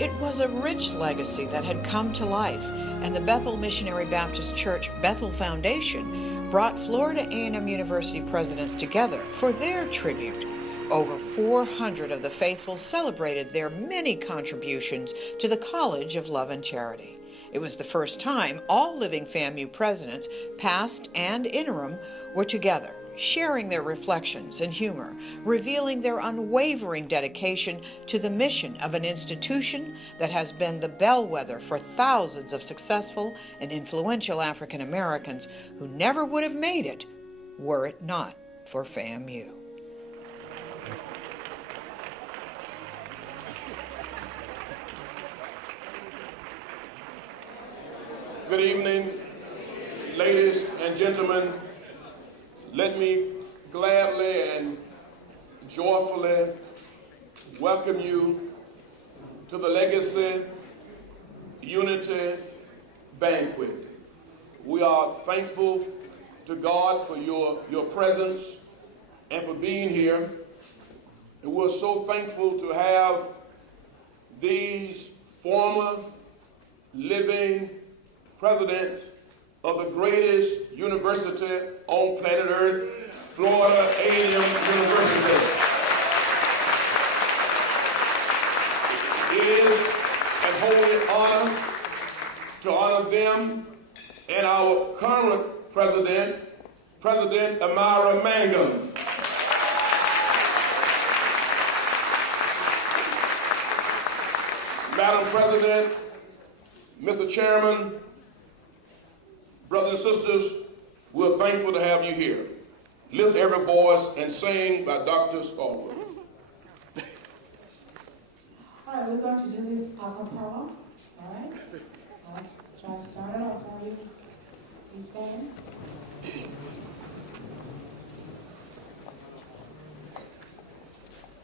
It was a rich legacy that had come to life, and the Bethel Missionary Baptist Church Bethel Foundation brought Florida A&M University presidents together for their tribute. Over 400 of the faithful celebrated their many contributions to the College of Love and Charity. It was the first time all living FAMU presidents, past and interim, were together, sharing their reflections and humor, revealing their unwavering dedication to the mission of an institution that has been the bellwether for thousands of successful and influential African Americans who never would have made it were it not for FAMU. Good evening, ladies and gentlemen. Let me gladly and joyfully welcome you to the Legacy Unity Banquet. We are thankful to God for your presence and for being here. And we're so thankful to have these former living presidents of the greatest university on planet Earth, Florida A&M University. It is a holy honor to honor them and our current president, President Amara Mangum. Madam President, Mr. Chairman, brothers and sisters, we're thankful to have you here. Lift every voice and sing by Dr. Spalding. All right, we're going to do this a cappella. All right? Let's try to start it off for you. Please stand.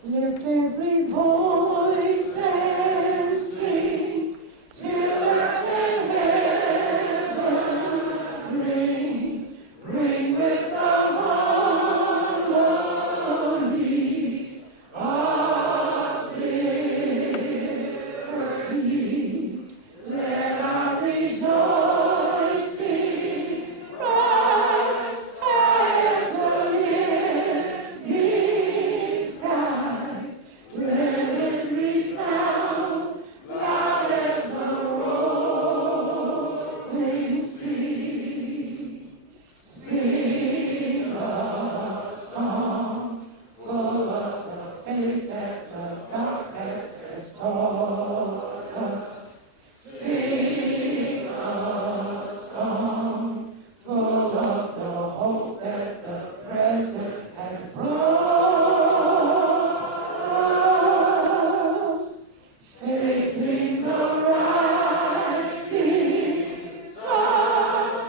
Lift every voice and sing till earth and heaven ring, ring with the harmonies of liberty. Let our rejoicing rise as the listening skies. Let it resound loud as the rolling sea. Sing a song full of the faith that the darkness has taught us. Sing a song full of the hope that the present has brought us. Facing the rising sun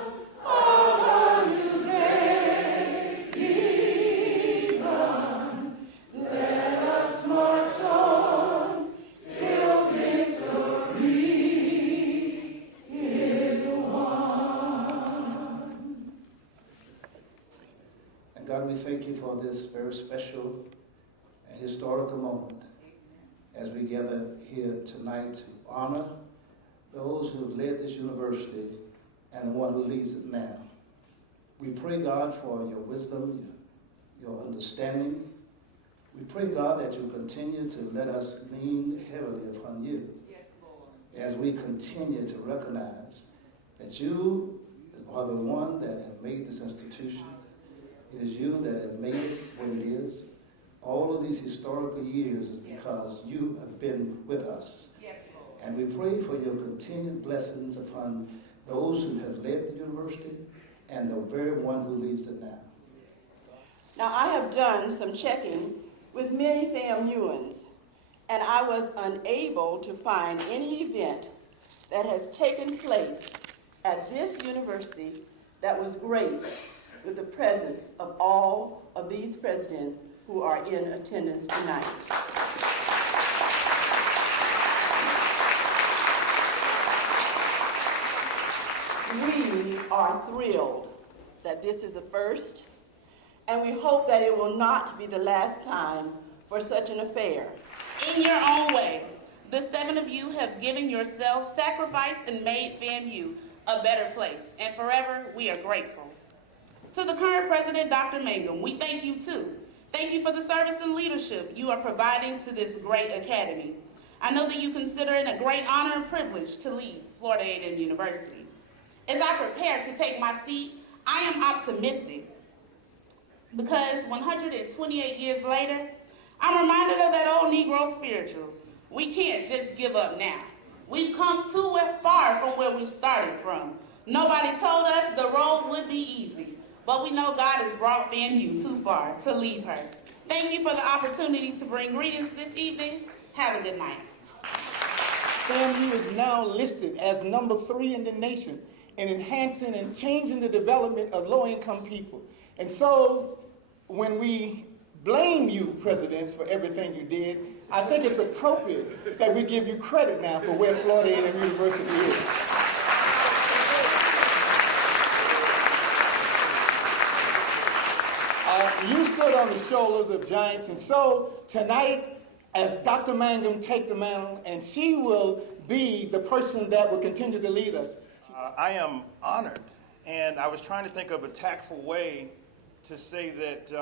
of a new day begun. Let us march on till victory is won. And God, we thank you for this very special and historical moment as we gather here tonight to honor those who have led this university and the one who leads it now. We pray, God, for your wisdom, your understanding. We pray, God, that you continue to let us lean heavily upon you as we continue to recognize that you are the one that have made this institution. It is you that have made it what it is. All of these historical years is because you have been with us. And we pray for your continued blessings upon those who have led the university and the very one who leads it now. Now, I have done some checking with many FAMUans, and I was unable to find any event that has taken place at this university that was graced with the presence of all of these presidents who are in attendance tonight. We are thrilled that this is a first, and we hope that it will not be the last time for such an affair. In your own way, The 7 of you have given yourselves, sacrificed, and made FAMU a better place, and forever we are grateful. To the current president, Dr. Mangum, we thank you too. Thank you for the service and leadership you are providing to this great academy. I know that you consider it a great honor and privilege to lead Florida A&M University. As I prepare to take my seat, I am optimistic because 128 years later, I'm reminded of that old Negro spiritual. We can't just give up now. We've come too far from where we started from. Nobody told us the road would be easy, but we know God has brought FAMU too far to leave her. Thank you for the opportunity to bring greetings this evening. Have a good night. FAMU is now listed as number 3 in the nation in enhancing and changing the development of low-income people. And so when we blame you, presidents, for everything you did, I think it's appropriate that we give you credit now for where Florida A&M University is. You stood on the shoulders of giants, and so tonight, as Dr. Mangum take the mantle, and she will be the person that will continue to lead us. I am honored, and I was trying to think of a tactful way to say that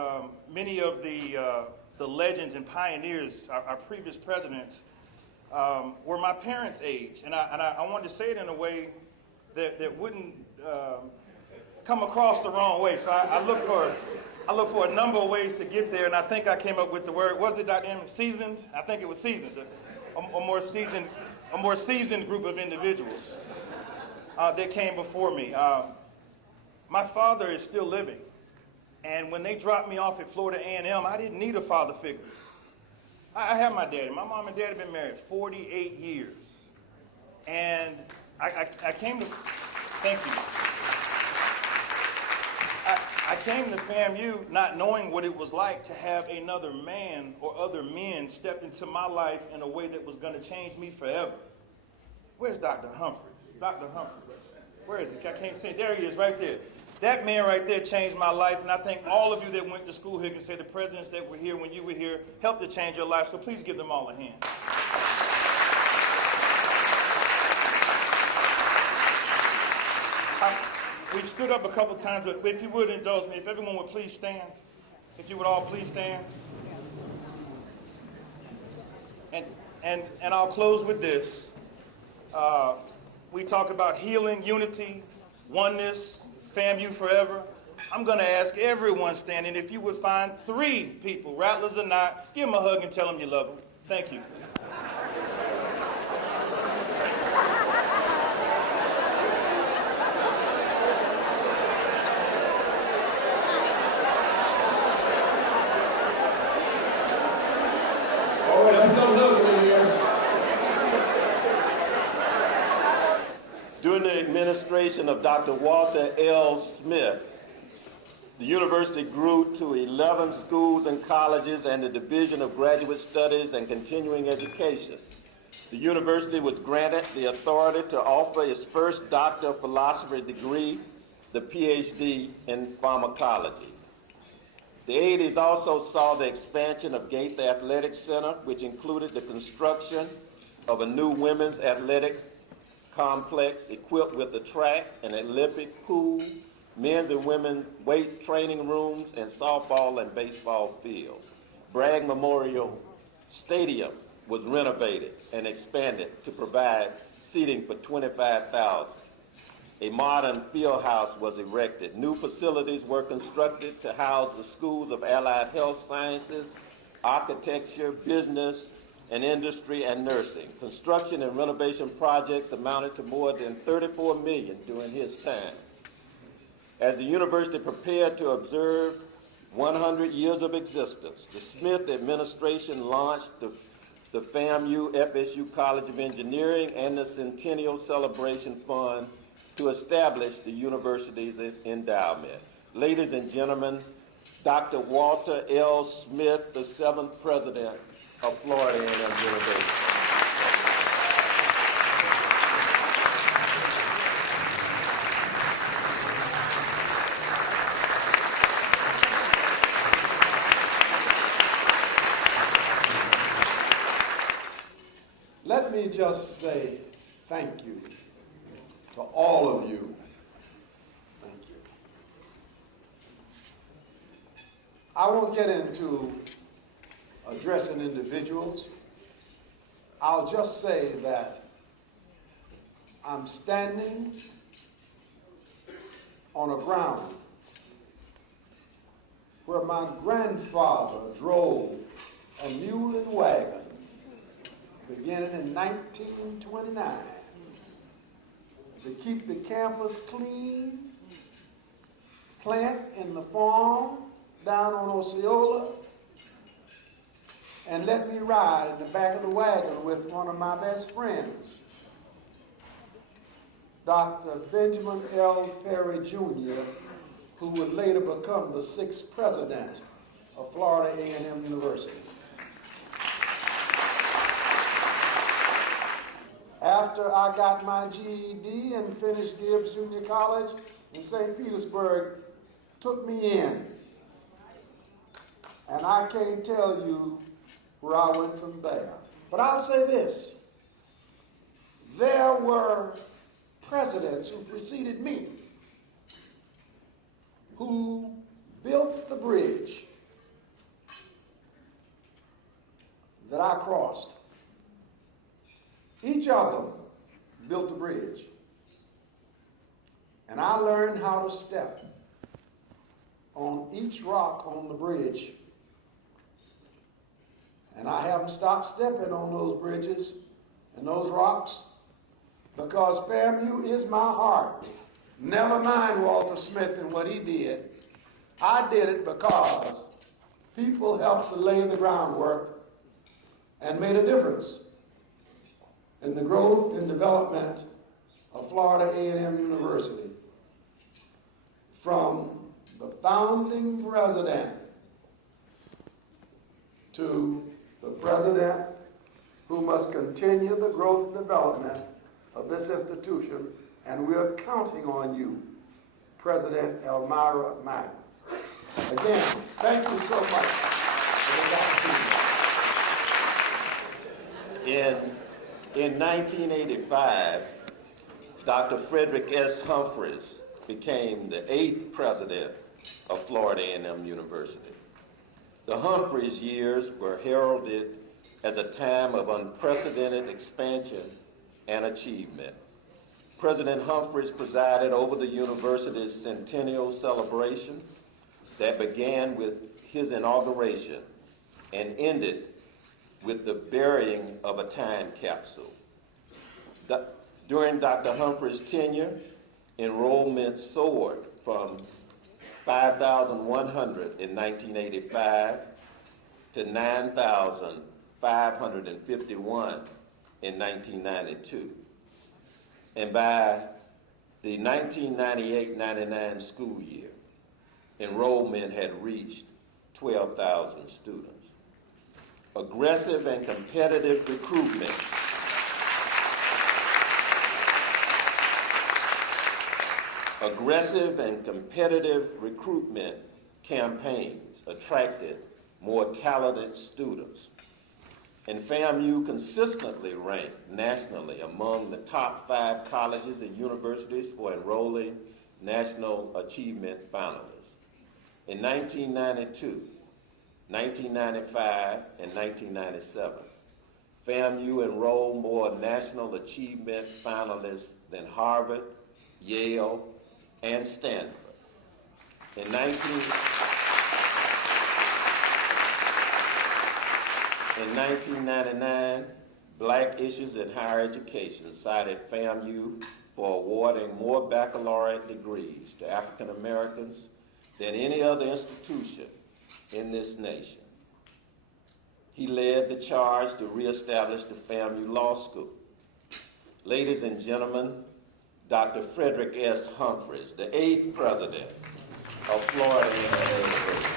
many of the legends and pioneers, our previous presidents, were my parents' age, and I wanted to say it in a way that wouldn't come across the wrong way. So I look for a number of ways to get there, and I think I came up with the word. Was it, Dr. Emmons, seasoned? I think it was seasoned. A more seasoned group of individuals that came before me. My father is still living. And when they dropped me off at Florida A&M, I didn't need a father figure. I have my daddy. My mom and dad have been married 48 years. And I came to, thank you. I came to FAMU not knowing what it was like to have another man or other men step into my life in a way that was going to change me forever. Where's Dr. Humphreys? Dr. Humphreys. Where is he? I can't see. There he is, right there. That man right there changed my life, and I think all of you that went to school here can say the presidents that were here when you were here helped to change your life, so please give them all a hand. We've stood up a couple times, but if you would indulge me, if everyone would please stand. If you would all please stand. And I'll close with this. We talk about healing, unity, oneness, FAMU forever. I'm going to ask everyone standing if you would find 3 people, rattlers or not, give them a hug and tell them you love them. Thank you. All right, let's go another one here. During the administration of Dr. Walter L. Smith, the university grew to 11 schools and colleges and the Division of Graduate Studies and Continuing Education. The university was granted the authority to offer its first Doctor of Philosophy degree, the PhD in pharmacology. The 80s also saw the expansion of Gaither Athletic Center, which included the construction of a new women's athletic complex equipped with a track, an Olympic pool, men's and women's weight training rooms, and softball and baseball fields. Bragg Memorial Stadium was renovated and expanded to provide seating for 25,000. A modern field house was erected. New facilities were constructed to house the schools of allied health sciences, architecture, business, and industry and nursing. Construction and renovation projects amounted to more than $34 million during his time. As the university prepared to observe 100 years of existence, the Smith administration launched the FAMU FSU College of Engineering and the Centennial Celebration Fund to establish the university's endowment. Ladies and gentlemen, Dr. Walter L. Smith, the 7th president of Florida A&M University. Let let me just say thank you to all of you. Thank you. I won't get into addressing individuals. I'll just say that I'm standing on a ground where my grandfather drove a mule and wagon beginning in 1929 to keep the campus clean, plant in the farm down on Osceola, and let me ride in the back of the wagon with one of my best friends, Dr. Benjamin L. Perry Jr., who would later become the 6th president of Florida A&M University. After I got my GED and finished Gibbs Junior College in St. Petersburg, took me in. And I can't tell you where I went from there. But I'll say this. There were presidents who preceded me who built the bridge that I crossed. Each of them built a bridge. And I learned how to step on each rock on the bridge. And I haven't stopped stepping on those bridges and those rocks because FAMU is my heart. Never mind Walter Smith and what he did. I did it because people helped to lay the groundwork and made a difference in the growth and development of Florida A&M University. From the founding president to the president who must continue the growth and development of this institution, and we're counting on you, President Elmira Mack. Again, thank you so much for this opportunity. In 1985, Dr. Frederick S. Humphreys became the 8th president of Florida A&M University. The Humphreys years were heralded as a time of unprecedented expansion and achievement. President Humphreys presided over the university's centennial celebration that began with his inauguration and ended with the burying of a time capsule. During Dr. Humphreys' tenure, enrollment soared from 5,100 in 1985 to 9,551 in 1992. And by the 1998-99 school year, enrollment had reached 12,000 students. Aggressive and competitive recruitment campaigns attracted more talented students. And FAMU consistently ranked nationally among the top 5 colleges and universities for enrolling National Achievement finalists. In 1992, 1995, and 1997, FAMU enrolled more National Achievement finalists than Harvard, Yale, and Stanford. In 1999, Black Issues in Higher Education cited FAMU for awarding more baccalaureate degrees to African Americans than any other institution in this nation. He led the charge to reestablish the FAMU Law School. Ladies and gentlemen, Dr. Frederick S. Humphreys, the 8th president of Florida A&M University.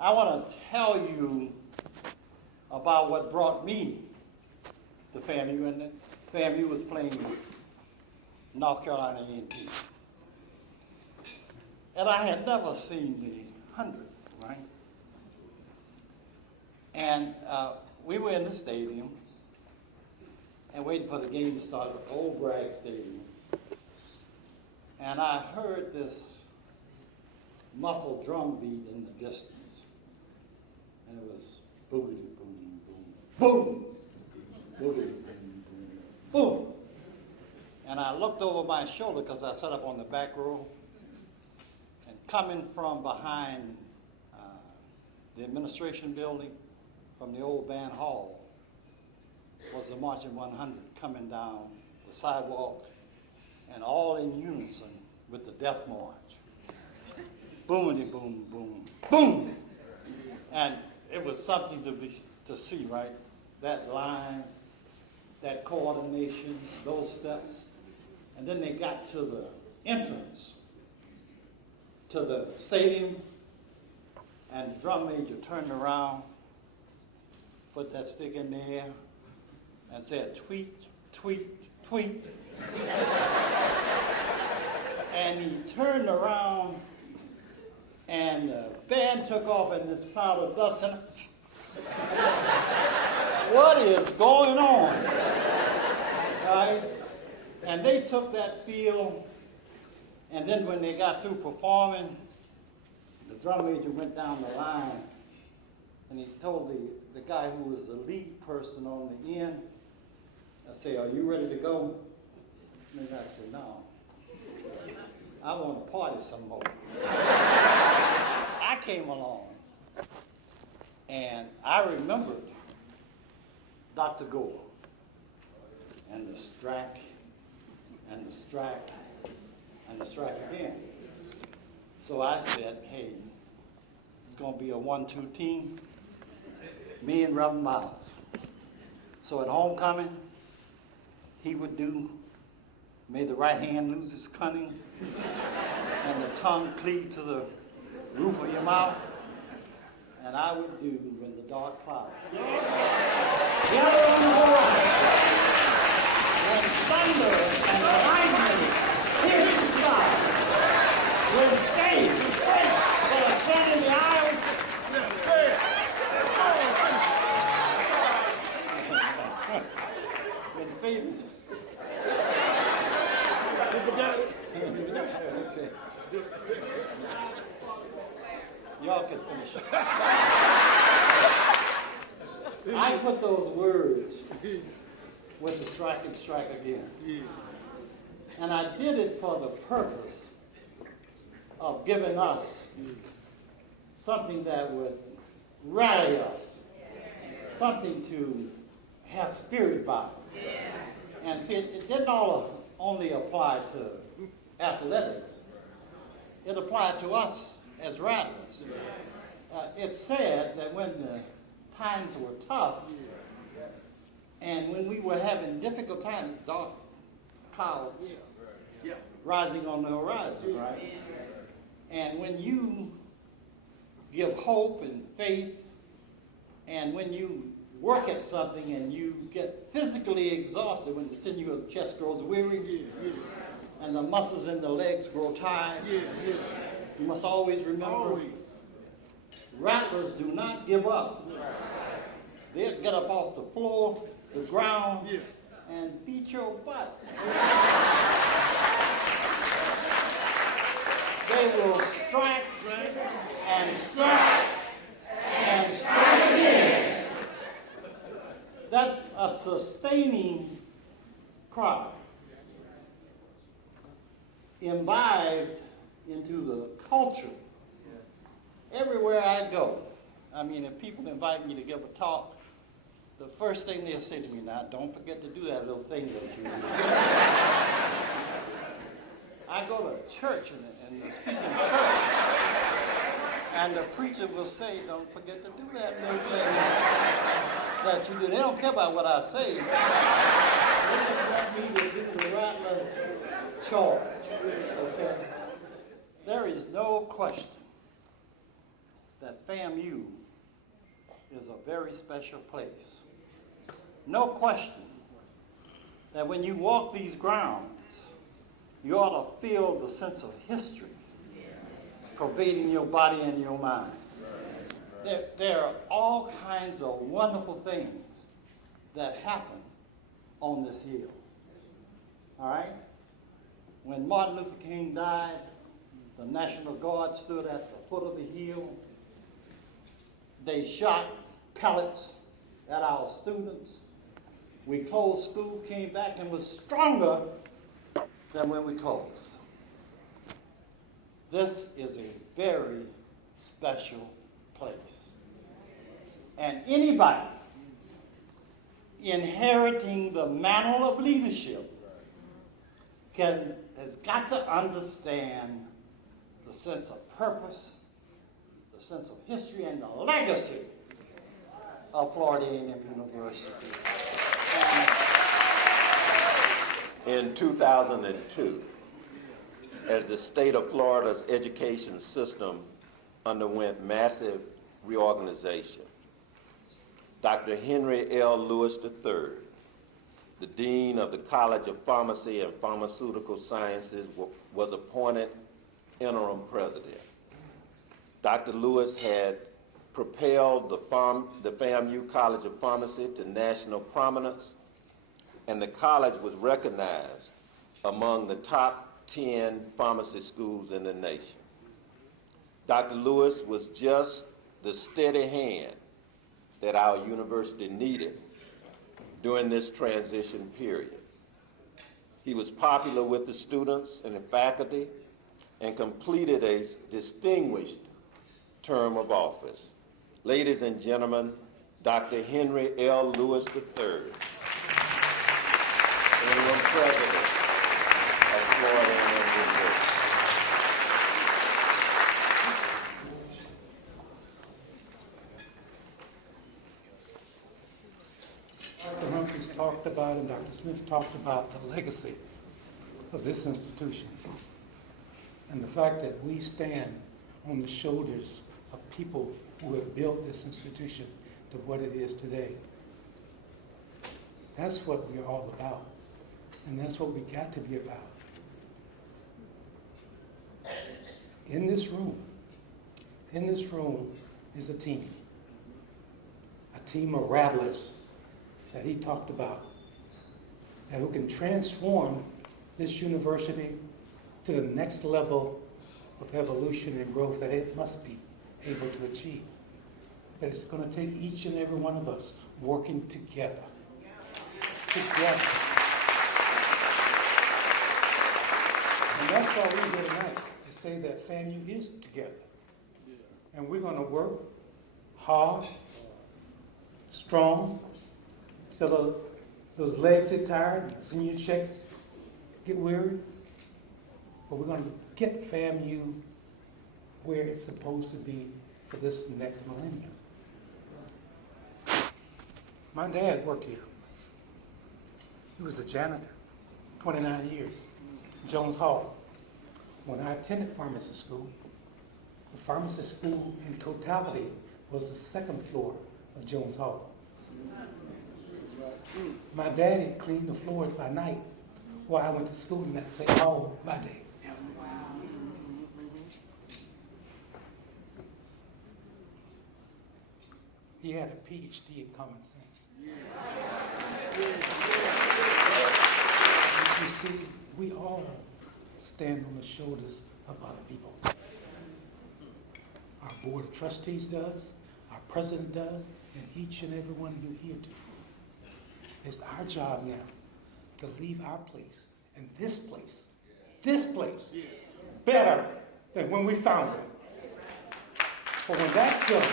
I want to tell you about what brought me to FAMU, and FAMU was playing North Carolina A&T. And I had never seen the 100, right? And we were in the stadium and waiting for the game to start at the old Bragg Stadium. And I heard this muffled drum beat in the distance. And it was boogity, boom, boom, boom, boogity, boom, boom, boom. And I looked over my shoulder because I sat up on the back row. And coming from behind the administration building, from the old band hall, was the Marching 100 coming down the sidewalk, and all in unison with the Death March. Boomity boom, boom, boom! And it was something to see, right? That line, that coordination, those steps. And then they got to the entrance to the stadium, and the drum major turned around, put that stick in the air, and said, tweet, tweet, tweet. And he turned around, and the band took off in this cloud of dust. And what is going on? Right? And they took that field, and then when they got through performing, the drum major went down the line, and he told the guy who was the lead person on the end, I say, are you ready to go? And the guy said, no. I want to party some more. I came along, and I remembered Dr. Gore, and the strike, and the strike, and the strike again. So I said, hey, it's going to be a 1-2 team, me and Reverend Miles. So at homecoming, he would do, may the right hand lose his cunning, and the tongue cleave to the roof of your mouth. And I would do when the dark cloud gather on the horizon, when thunder and lightning hit the sky, when faith will ascend in the aisle. When faith is y'all can finish it. I put those words with the strike and strike again. And I did it for the purpose of giving us something that would rally us, something to have spirit about. And see, it didn't only apply to athletics. It applied to us as rattlers. It said that when the times were tough, and when we were having difficult times, dark clouds rising on the horizon, right? And when you give hope and faith, and when you work at something and you get physically exhausted, when your chest grows weary, and the muscles in the legs grow tired, you must always remember, rattlers do not give up. They'll get up off the floor, the ground, and beat your butt. They will strike and strike and strike again. That's a sustaining cry, imbibed into the culture. Everywhere I go, I mean, if people invite me to give a talk, the first thing they'll say to me, now, don't forget to do that little thing that you do. I go to church and speak in church, and the preacher will say, don't forget to do that little thing that you do. They don't care about what I say. They just want me to do the rattler charge, okay? There is no question that FAMU is a very special place. No question that when you walk these grounds, you ought to feel the sense of history pervading your body and your mind. There are all kinds of wonderful things that happen on this hill. All right? When Martin Luther King died, the National Guard stood at the foot of the hill. They shot pellets at our students. We closed school, came back, and was stronger than when we closed. This is a very special place. And anybody inheriting the mantle of leadership has got to understand the sense of purpose, the sense of history, and the legacy of Florida A&M University. In 2002, as the state of Florida's education system underwent massive reorganization, Dr. Henry L. Lewis III, the Dean of the College of Pharmacy and Pharmaceutical Sciences, was appointed interim president. Dr. Lewis had propelled the FAMU College of Pharmacy to national prominence, and the college was recognized among the top 10 pharmacy schools in the nation. Dr. Lewis was just the steady hand that our university needed during this transition period. He was popular with the students and the faculty and completed a distinguished term of office. Ladies and gentlemen, Dr. Henry L. Lewis III, interim president of Florida A&M University. Dr. Humphreys talked about and Dr. Smith talked about the legacy of this institution and the fact that we stand on the shoulders of people who have built this institution to what it is today. That's what we're all about, and that's what we got to be about. In this room is a team of rattlers that he talked about, and who can transform this university to the next level of evolution and growth that it must be able to achieve. But it's going to take each and every one of us working together. Together. And that's why we're here tonight, to say that FAMU is together. And we're going to work hard, strong, so those legs get tired, senior checks get weary. But we're going to get FAMU where it's supposed to be for this next millennium. My dad worked here. He was a janitor, 29 years, Jones Hall. When I attended pharmacy school, the pharmacy school in totality was the second floor of Jones Hall. My daddy cleaned the floors by night while I went to school in that same hall by day. He had a PhD in common sense. You see, we all stand on the shoulders of other people. Our board of trustees does, our president does, and each and every one of you here do. It's our job now to leave our place, and this place, better than when we found it. But when that's done,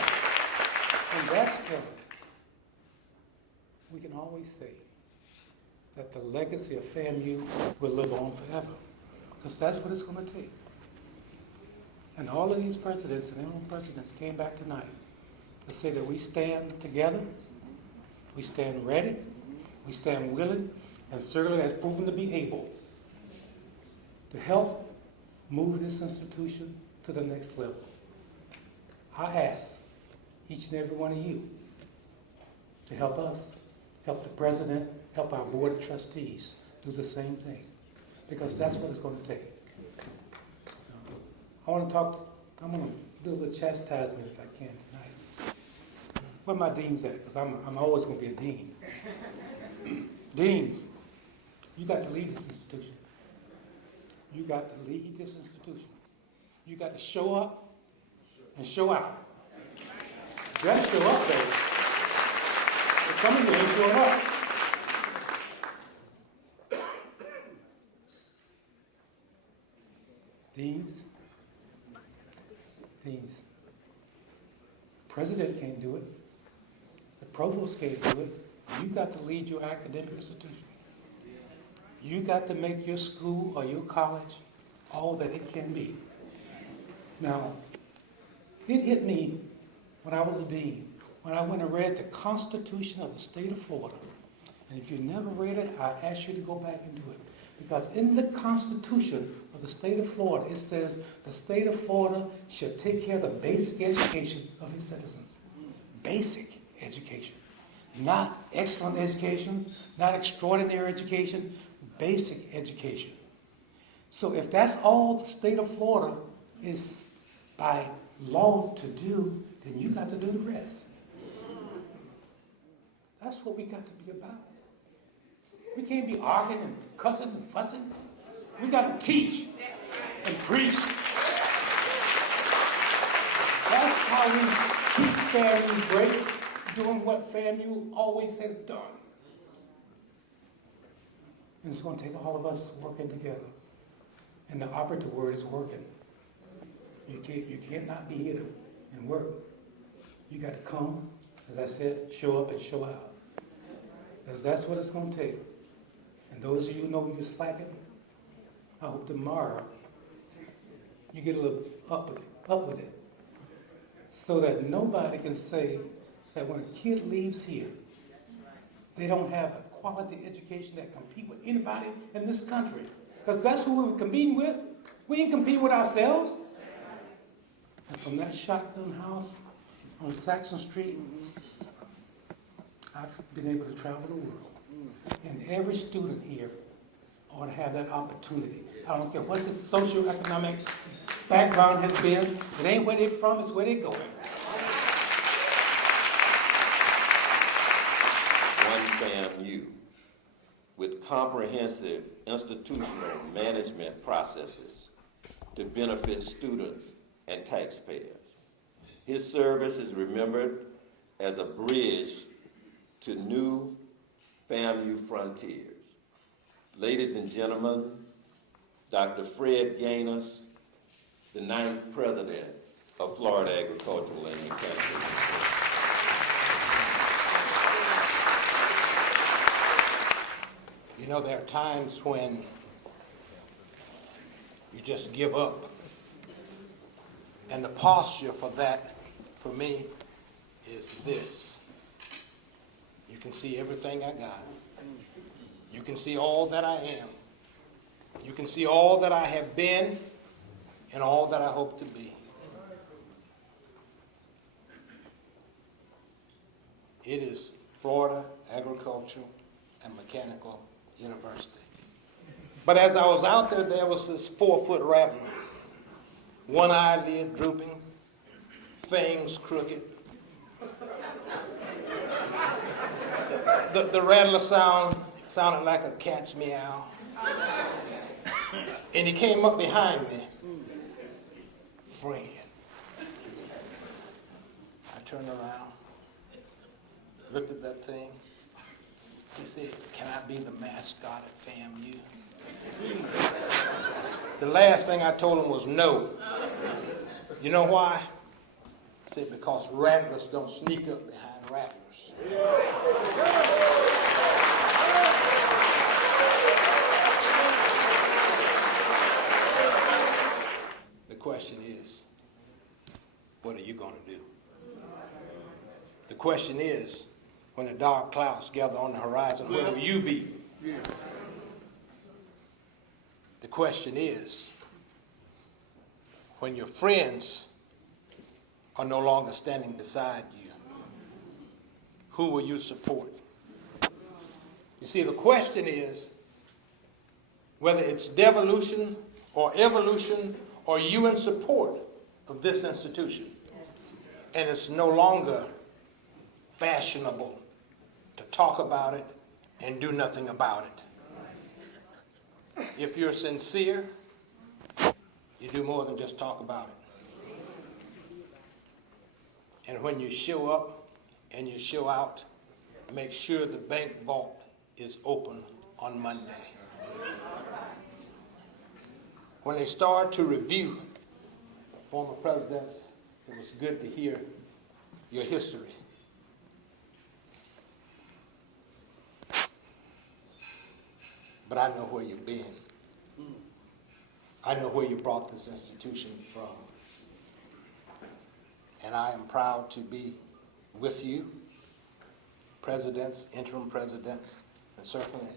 we can always say that the legacy of FAMU will live on forever, because that's what it's going to take. And all of these presidents and interim presidents came back tonight to say that we stand together, we stand ready, we stand willing, and certainly has proven to be able to help move this institution to the next level. I ask each and every one of you to help us, help the president, help our board of trustees do the same thing. because that's what it's going to take. I'm going to do a little chastisement if I can tonight. Where my deans at? Because I'm always going to be a dean. Deans, you got to lead this institution. You got to lead this institution. You got to show up and show out. You got to show up, baby. But some of you ain't showing up. Deans. President can't do it. The provost can't do it. You got to lead your academic institution. You got to make your school or your college all that it can be. Now, it hit me when I was a dean, when I went and read the Constitution of the state of Florida. And if you never read it, I ask you to go back and do it. Because in the Constitution of the state of Florida, it says the state of Florida should take care of the basic education of its citizens. Basic education. Not excellent education, not extraordinary education, basic education. So if that's all the state of Florida is by law to do, then you got to do the rest. That's what we got to be about. We can't be arguing and cussing and fussing. We got to teach and preach. That's how we keep FAMU great, doing what FAMU always has done. And it's going to take all of us working together. And the operative word is working. You can't not be here and work. You got to come, as I said, show up and show out. Because that's what it's going to take. And those of you who know you're slacking, I hope tomorrow you get a little up with it. So that nobody can say that when a kid leaves here, they don't have a quality education that compete with anybody in this country. Because that's who we're competing with. We ain't competing with ourselves. And from that shotgun house on Saxon Street, I've been able to travel the world. And every student here ought to have that opportunity. I don't care what his socioeconomic background has been. It ain't where they're from, it's where they're going. One FAMU with comprehensive institutional management processes to benefit students and taxpayers. His service is remembered as a bridge to new FAMU frontiers. Ladies and gentlemen, Dr. Fred Gaines, the 9th President of Florida Agricultural and Mechanical University. You know, there are times when you just give up. And the posture for that, for me, is this. You can see everything I got. You can see all that I am. You can see all that I have been and all that I hope to be. It is Florida Agricultural and Mechanical University. But as I was out there, there was this 4-foot rattler. One eyelid drooping, fangs crooked. The rattler sounded like a cat's meow. And he came up behind me. Friend. I turned around, looked at that thing. He said, "Can I be the mascot at FAMU?" The last thing I told him was no. You know why? I said, because rattlers don't sneak up behind rattlers. The question is, what are you going to do? The question is, when the dark clouds gather on the horizon, where will you be? The question is, when your friends are no longer standing beside you, who will you support? You see, the question is, whether it's devolution or evolution, or you in support of this institution. And it's no longer fashionable to talk about it and do nothing about it. If you're sincere, you do more than just talk about it. And when you show up and you show out, make sure the bank vault is open on Monday. When they start to review former presidents, it was good to hear your history. But I know where you've been. I know where you brought this institution from. And I am proud to be with you, presidents, interim presidents, and certainly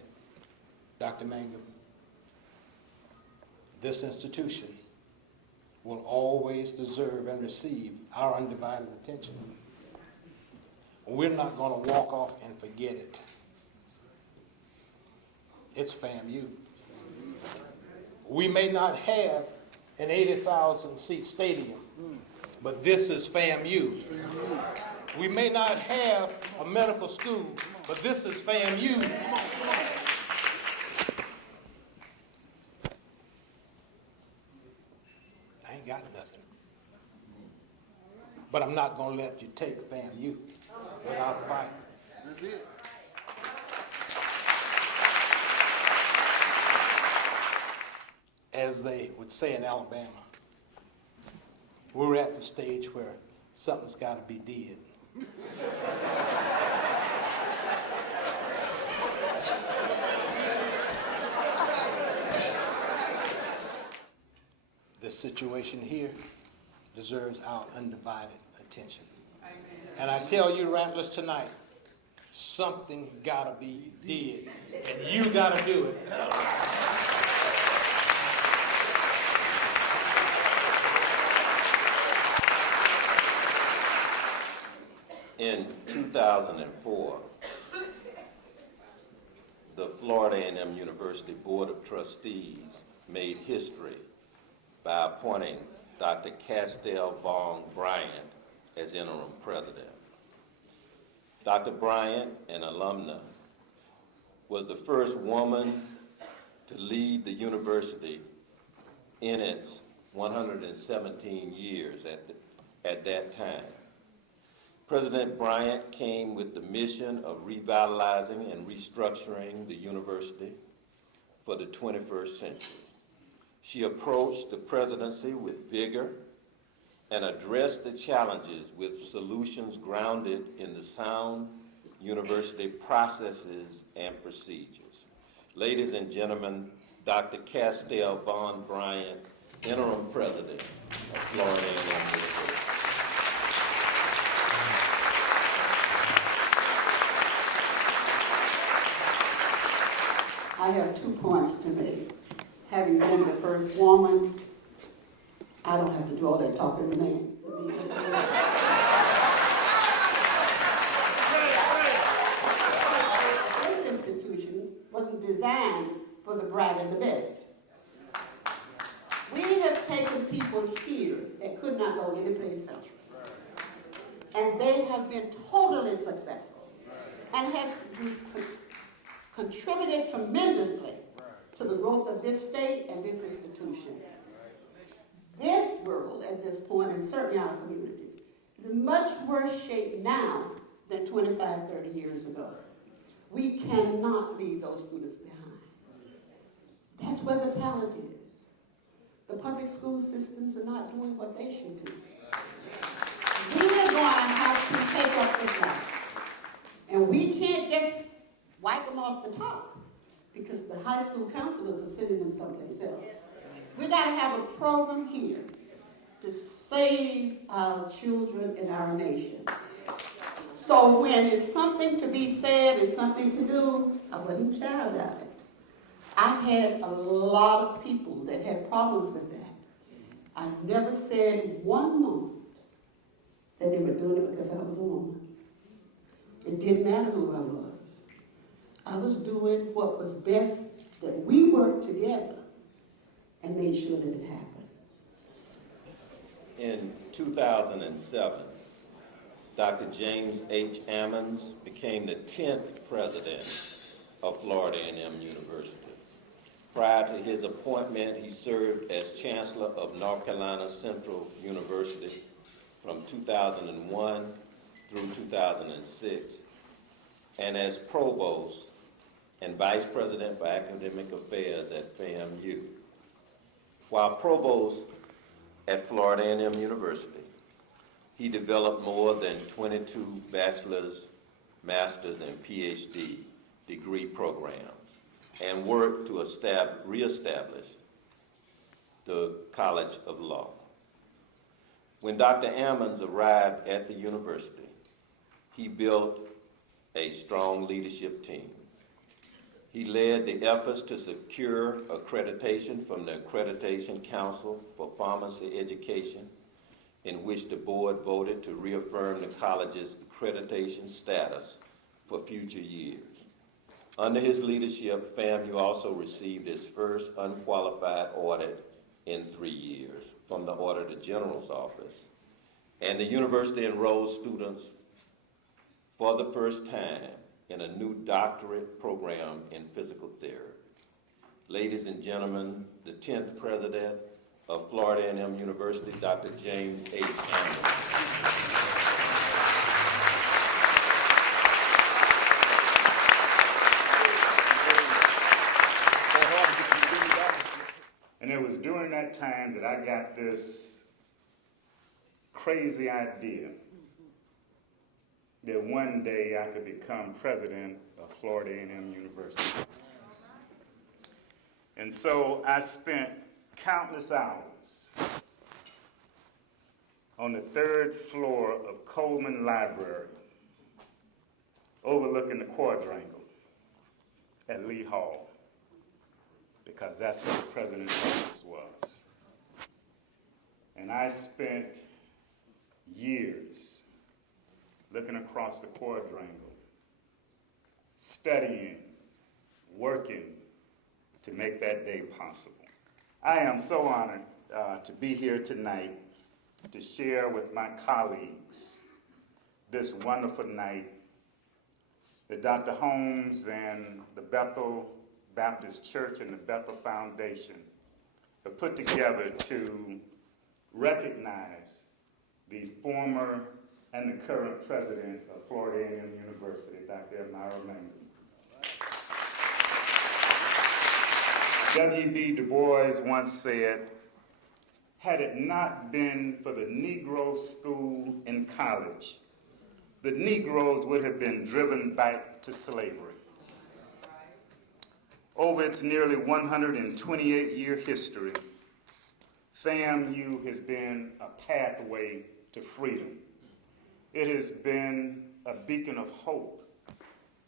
Dr. Mangum. This institution will always deserve and receive our undivided attention. We're not going to walk off and forget it. It's FAMU. We may not have an 80,000 seat stadium, but this is FAMU. We may not have a medical school, but this is FAMU. I ain't got nothing. But I'm not going to let you take FAMU without a fight. That's it. As they would say in Alabama, we're at the stage where something's got to be did. This situation here deserves our undivided attention. And I tell you, Rattlers, tonight, something got to be did, and you got to do it. In 2004, the Florida A&M University Board of Trustees made history by appointing Dr. Castell Vaughn Bryant as interim president. Dr. Bryant, an alumna, was the first woman to lead the university in its 117 years at that time. President Bryant came with the mission of revitalizing and restructuring the university for the 21st century. She approached the presidency with vigor and addressed the challenges with solutions grounded in the sound university processes and procedures. Ladies and gentlemen, Dr. Castell Vaughn Bryant, interim president of Florida A&M University. I have 2 points to make. Having been the first woman, I don't have to do all that talking to man. This institution wasn't designed for the bright and the best. We have taken people here that could not go anyplace else. And they have been totally successful and has contributed tremendously to the growth of this state and this institution. This world at this point, and certainly our communities, is in much worse shape now than 25, 30 years ago. We cannot leave those students behind. That's where the talent is. The public school systems are not doing what they should do. We are going to have to take up the slack. And we can't just wipe them off the top because the high school counselors are sending them someplace else. We got to have a program here to save our children and our nation. So when it's something to be said and something to do, I wasn't shy about it. I had a lot of people that had problems with that. I never said one moment that they were doing it because I was a woman. It didn't matter who I was. I was doing what was best that we worked together and made sure that it happened. In 2007, Dr. James H. Ammons became the 10th president of Florida A&M University. Prior to his appointment, he served as Chancellor of North Carolina Central University from 2001 through 2006, and as Provost and Vice President for Academic Affairs at FAMU. While Provost at Florida A&M University, he developed more than 22 bachelor's, master's, and PhD degree programs and worked to reestablish the College of Law. When Dr. Ammons arrived at the university, he built a strong leadership team. He led the efforts to secure accreditation from the Accreditation Council for Pharmacy Education, in which the board voted to reaffirm the college's accreditation status for future years. Under his leadership, FAMU also received its first unqualified audit in 3 years from the Auditor General's office, and the university enrolled students for the first time in a new doctorate program in physical therapy. Ladies and gentlemen, the 10th president of Florida A&M University, Dr. James H. Ammons. And it was during that time that I got this crazy idea that one day I could become president of Florida A&M University. And so I spent countless hours on the 3rd floor of Coleman Library, overlooking the quadrangle at Lee Hall, because that's where the president's office was. And I spent years looking across the quadrangle, studying, working to make that day possible. I am so honored to be here tonight to share with my colleagues this wonderful night that Dr. Holmes and the Bethel Baptist Church and the Bethel Foundation have put together to recognize the former and the current president of Florida A&M University, Dr. Elmira Mangum. W.B. Du Bois once said, had it not been for the Negro school and college, the Negroes would have been driven back to slavery. Over its nearly 128-year history, FAMU has been a pathway to freedom. It has been a beacon of hope.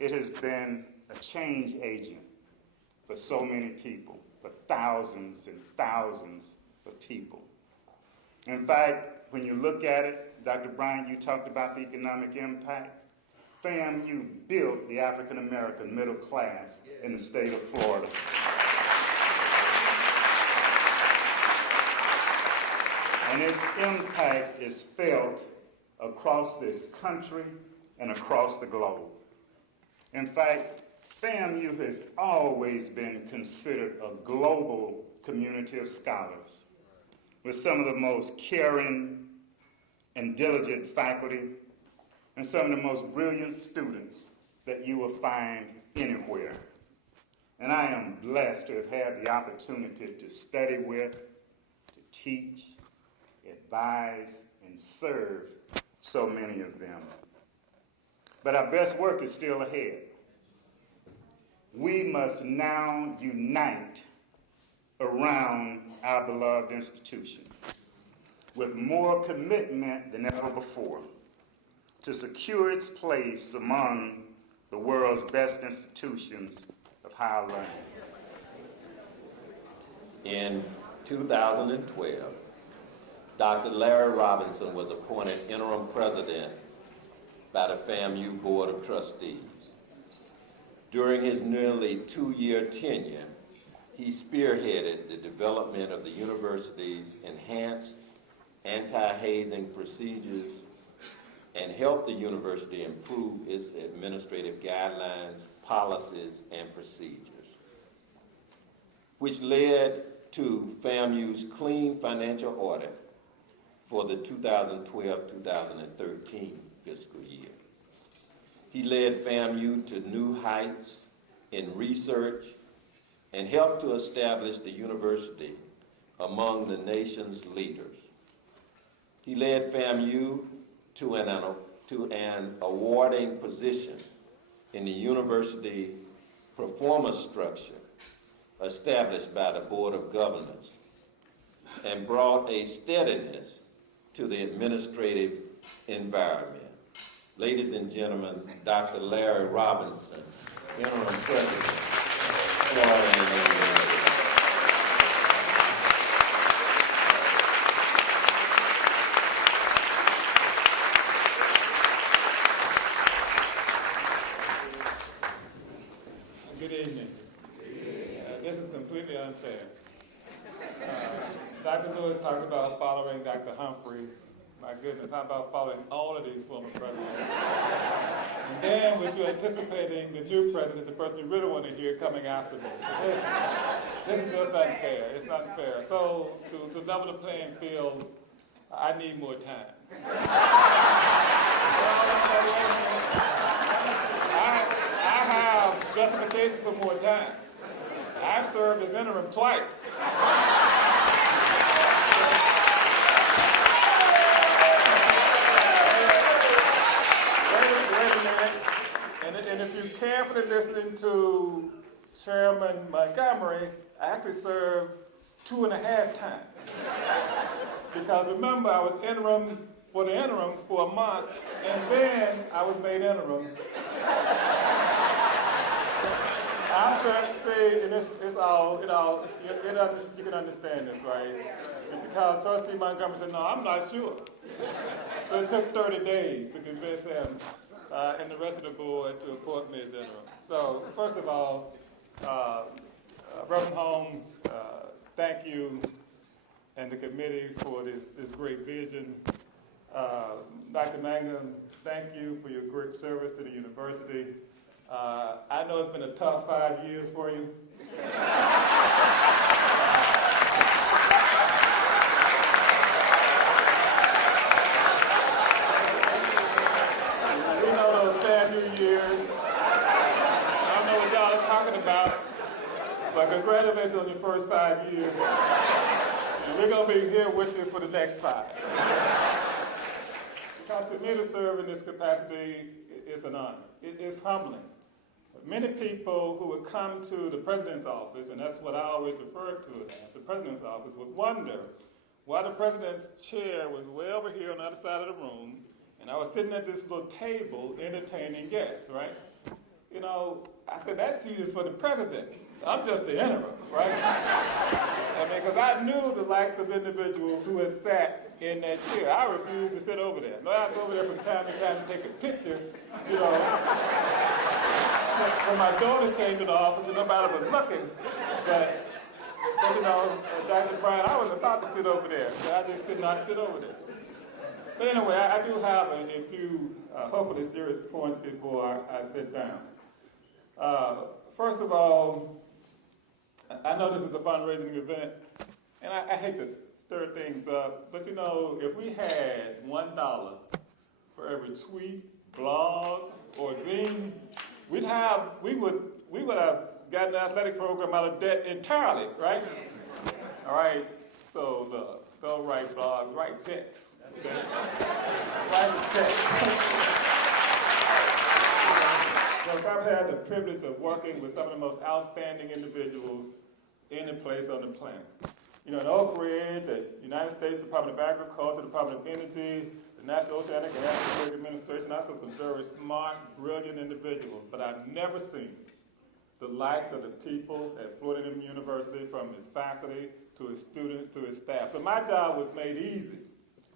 It has been a change agent for so many people, for thousands and thousands of people. In fact, when you look at it, Dr. Bryant, you talked about the economic impact. FAMU built the African-American middle class in the state of Florida. And its impact is felt across this country and across the globe. In fact, FAMU has always been considered a global community of scholars with some of the most caring and diligent faculty and some of the most brilliant students that you will find anywhere. And I am blessed to have had the opportunity to study with, to teach, advise, and serve so many of them. But our best work is still ahead. We must now unite around our beloved institution with more commitment than ever before to secure its place among the world's best institutions of higher learning. In 2012, Dr. Larry Robinson was appointed interim president by the FAMU Board of Trustees. During his nearly 2-year tenure, He spearheaded the development of the university's enhanced anti-hazing procedures and helped the university improve its administrative guidelines, policies, and procedures, which led to FAMU's clean financial audit for the 2012-2013 fiscal year. He led FAMU to new heights in research and helped to establish the university among the nation's leaders. He led FAMU to an awarding position in the university performance structure established by the Board of Governors and brought a steadiness to the administrative environment. Ladies and gentlemen, Dr. Larry Robinson, Interim President, Florida A&M University. Good evening. This is completely unfair. Dr. Lewis talked about following Dr. Humphreys. My goodness, how about following all of these former presidents? And then with you anticipating the new president, the person you really want to hear coming after them. This is just unfair. It's not fair. So to level the playing field, I need more time. I have justification for more time. I've served as interim twice. And if you're carefully listening to Chairman Montgomery, I actually served 2.5 times. Because remember, I was interim for a month, and then I was made interim. After, see, and it's all, you can understand this, right? And because Trustee Montgomery said, no, I'm not sure. So it took 30 days to convince him and the rest of the board to appoint me as interim. So first of all, Reverend Holmes, thank you and the committee for this great vision. Dr. Mangum, thank you for your great service to the university. I know it's been a tough 5 years for you. We know those FAMU years. I don't know what y'all are talking about, but congratulations on your first 5 years. And we're going to be here with you for the next 5. Because to me to serve in this capacity is an honor. It is humbling. But many people who would come to the president's office, and that's what I always refer to it as, the president's office, would wonder why the president's chair was way over here on the other side of the room, and I was sitting at this little table entertaining guests, right? You know, I said, that seat is for the president. I'm just the interim, right? I mean, because I knew the likes of individuals who had sat in that chair. I refused to sit over there. No, I was over there from time to time to take a picture, you know. When my daughters came to the office and nobody was looking, but you know, Dr. Bryan, I was about to sit over there, but I just could not sit over there. But anyway, I do have a few, hopefully serious points before I sit down. First of all, I know this is a fundraising event, and I hate to stir things up, but you know, if we had $1 for every tweet, blog, or zine, we would have gotten the athletic program out of debt entirely, right? All right, so look, go write blogs, write checks. Okay? Write the checks. I've had the privilege of working with some of the most outstanding individuals in and place on the planet. You know, in Oak Ridge, at United States Department of Agriculture, Department of Energy, the National Oceanic and Atmospheric Administration, I saw some very smart, brilliant individuals, but I've never seen the likes of the people at Florida A&M University, from its faculty to its students to its staff. So my job was made easy,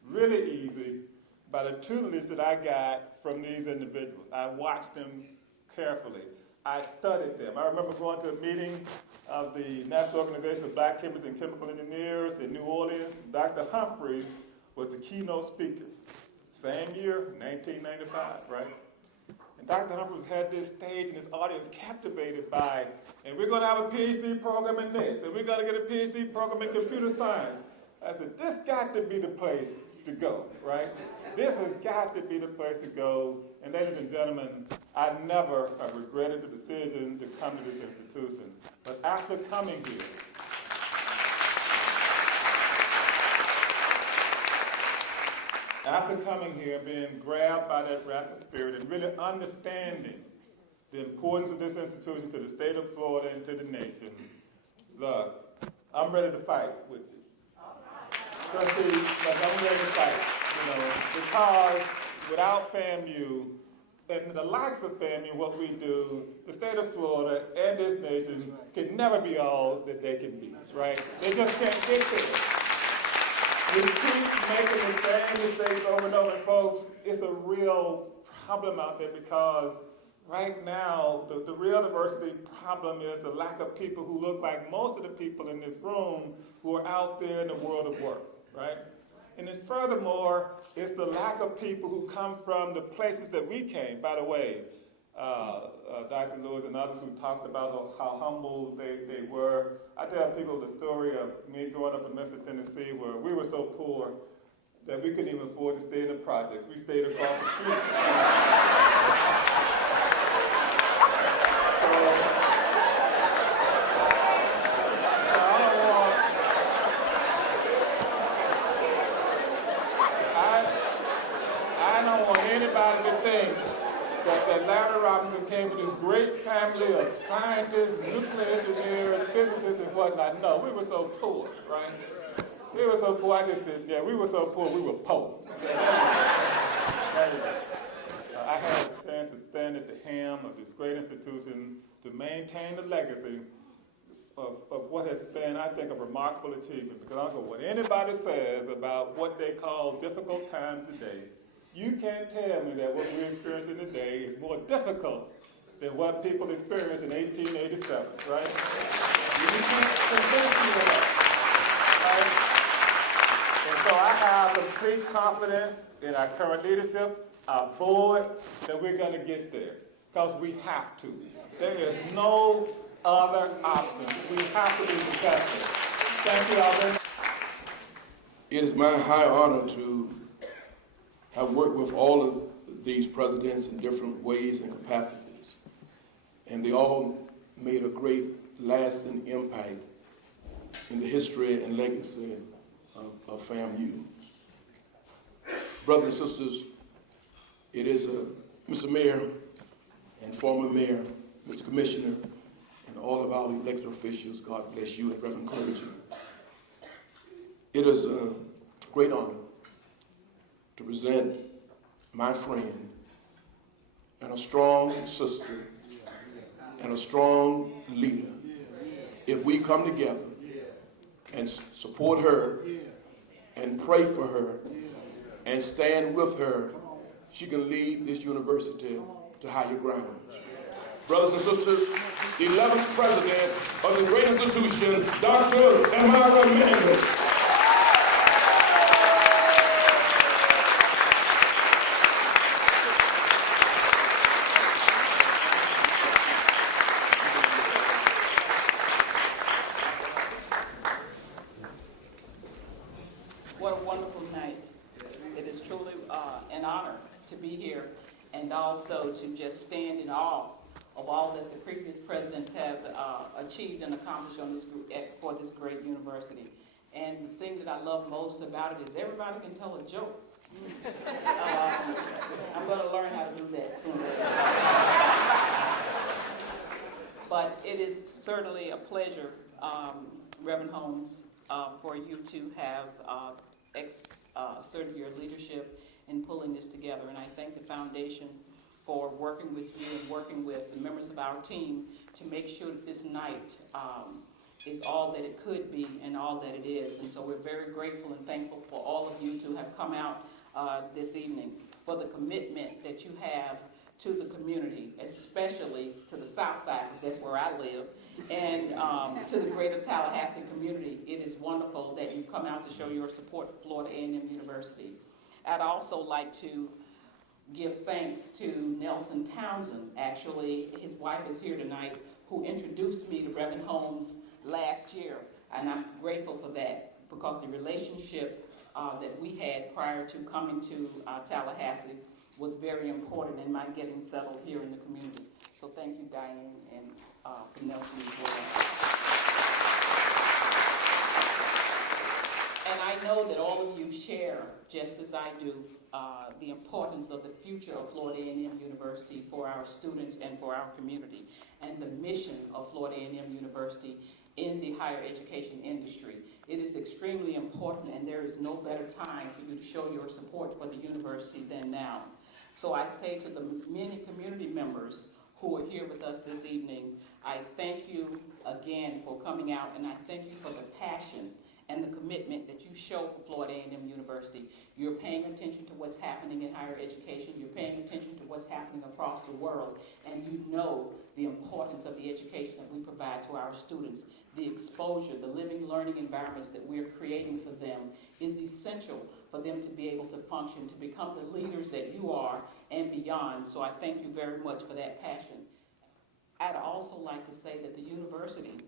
really easy, by the tutelage that I got from these individuals. I watched them carefully. I studied them. I remember going to a meeting of the National Organization of Black Chemists and Chemical Engineers in New Orleans. Dr. Humphreys was the keynote speaker. Same year, 1995, right? And Dr. Humphreys had this stage and this audience captivated by, and we're going to have a PhD program in this, and we're going to get a PhD program in computer science. I said, this got to be the place to go, right? This has got to be the place to go. And ladies and gentlemen, I never have regretted the decision to come to this institution. But after coming here, being grabbed by that rapid spirit and really understanding the importance of this institution to the state of Florida and to the nation, look, I'm ready to fight with you. Trustee, I'm ready to fight, because without FAMU and the likes of FAMU, what we do, the state of Florida and this nation can never be all that they can be, right? They just can't get there. We keep making the same mistakes over and over, and folks, it's a real problem out there because right now, the real diversity problem is the lack of people who look like most of the people in this room who are out there in the world of work, right? And then furthermore, it's the lack of people who come from the places that we came. By the way, Dr. Lewis and others who talked about how humble they were. I tell people the story of me growing up in Memphis, Tennessee, where we were so poor that we couldn't even afford to stay in the projects. We stayed across the street. I don't want anybody to think that Larry Robinson came from this great family of scientists, nuclear engineers, physicists, and whatnot. No, we were so poor, right? We were so poor, we were so poor, we were poor. I had a chance to stand at the helm of this great institution to maintain the legacy of what has been, I think, a remarkable achievement. Because I don't know what anybody says about what they call difficult times today. You can't tell me that what we're experiencing today is more difficult than what people experienced in 1887, right? You can't convince me of that, right? And so I have complete confidence in our current leadership, our board, that we're going to get there. Because we have to. There is no other option. We have to be successful. Thank you all very much. It is my high honor to have worked with all of these presidents in different ways and capacities. And they all made a great lasting impact in the history and legacy of FAMU. Brothers and sisters, it is Mr. Mayor and former Mayor, Mr. Commissioner, and all of our elected officials, God bless you, and Reverend clergy. It is a great honor to present my friend and a strong sister and a strong leader. If we come together and support her and pray for her and stand with her, she can lead this university to higher grounds. Brothers and sisters, the 11th president of the great institution, Dr. Amara Mangus. What a wonderful night. It is truly an honor to be here and also to just stand in awe of all that the previous presidents have achieved and accomplished on this for this great university. And the thing that I love most about it is everybody can tell a joke. I'm going to learn how to do that sooner or later. But it is certainly a pleasure, Reverend Holmes, for you to have exerted your leadership in pulling this together. And I thank the foundation for working with you and working with the members of our team to make sure that this night is all that it could be and all that it is. And so we're very grateful and thankful for all of you to have come out this evening, for the commitment that you have to the community, especially to the south side, because that's where I live, and to the greater Tallahassee community. It is wonderful that you've come out to show your support for Florida A&M University. I'd also like to give thanks to Nelson Townsend. Actually, his wife is here tonight, who introduced me to Reverend Holmes last year, and I'm grateful for that, because the relationship that we had prior to coming to Tallahassee was very important in my getting settled here in the community. So thank you, Diane, and for Nelson as well. And I know that all of you share, just as I do, the importance of the future of Florida A&M University for our students and for our community, and the mission of Florida A&M University in the higher education industry. It is extremely important, and there is no better time for you to show your support for the university than now. So I say to the many community members who are here with us this evening, I thank you again for coming out, and I thank you for the passion and the commitment that you show for Florida A&M University. You're paying attention to what's happening in higher education. You're paying attention to what's happening across the world, and you know the importance of the education that we provide to our students. The exposure, the living, learning environments that we're creating for them is essential for them to be able to function, to become the leaders that you are and beyond. So I thank you very much for that passion. I'd also like to say that the university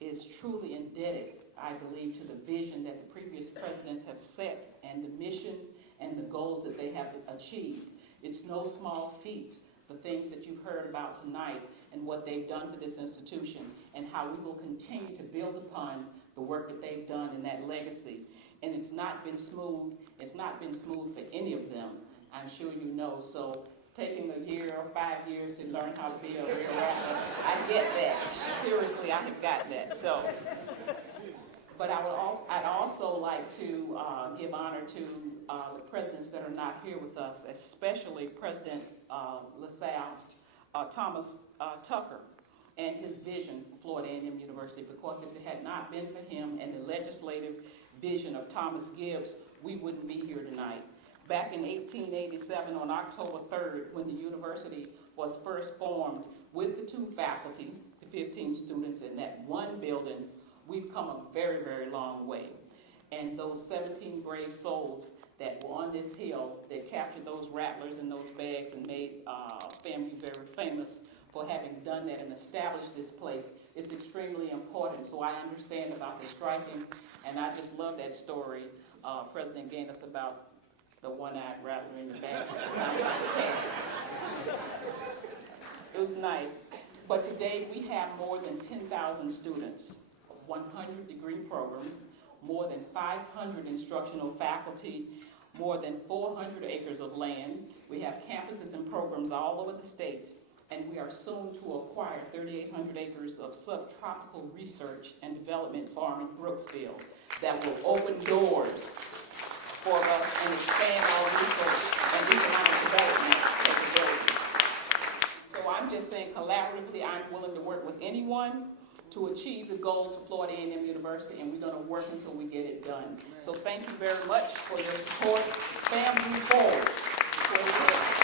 is truly indebted, I believe, to the vision that the previous presidents have set and the mission and the goals that they have achieved. It's no small feat, the things that you've heard about tonight and what they've done for this institution, and how we will continue to build upon the work that they've done in that legacy. And it's not been smooth. It's not been smooth for any of them, I'm sure you know. So taking a year or 5 years to learn how to be a real rapper, I get that. Seriously, I have got that. So, but I'd also like to give honor to the presidents that are not here with us, especially President LaSalle Thomas Tucker, and his vision for Florida A&M University, because if it had not been for him and the legislative vision of Thomas Gibbs, we wouldn't be here tonight. Back in 1887, on October 3rd, when the university was first formed with the 2 faculty, the 15 students in that one building, we've come a very, very long way. And those 17 brave souls that were on this hill, that captured those rattlers in those bags and made FAMU very famous for having done that and established this place, is extremely important. So I understand about the striking, and I just love that story President gave us about the one-eyed rattler in the bag. Sounds like a cat. It was nice. But today we have more than 10,000 students, 100 degree programs, more than 500 instructional faculty, more than 400 acres of land. We have campuses and programs all over the state, and we are soon to acquire 3,800 acres of subtropical research and development farm in Brooksville that will open doors for us and expand our research and economic development capabilities. So I'm just saying, collaboratively, I'm willing to work with anyone to achieve the goals of Florida A&M University, and we're going to work until we get it done. So thank you very much for your support. FAMU forward.